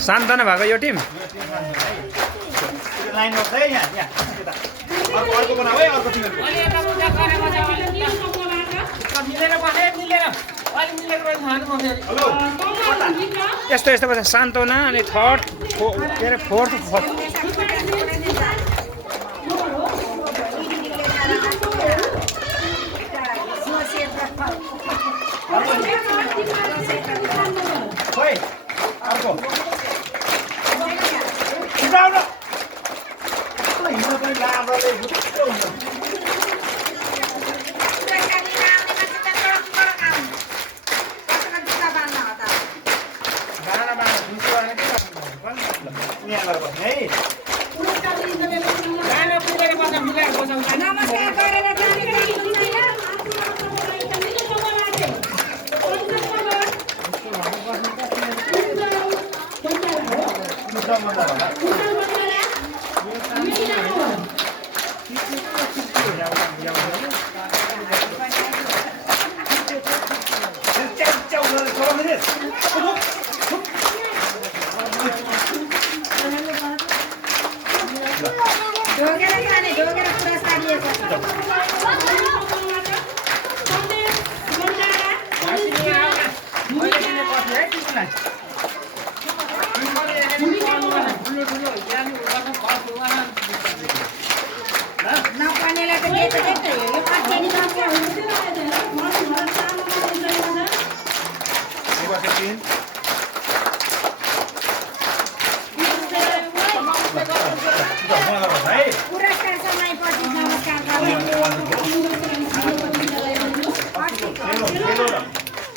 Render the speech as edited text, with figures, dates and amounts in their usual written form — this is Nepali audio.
सान्तना भएको यो टिम लाइनमा छ है यहाँ अर्को बनाऊ है अर्को टिमहरु हेलो यस्तो यस्तो पर्छ सान्तना अनि थर्ड के अरे फोर्थ खोइ अर्को उठाउन हिँड्न पनि लाभले गुट्टो हुन्छ यहाँ गरेर बस्ने है नमस्कार गरेर ढोगेर पुरस्कार लिएको नपर्नेलाई त के त यो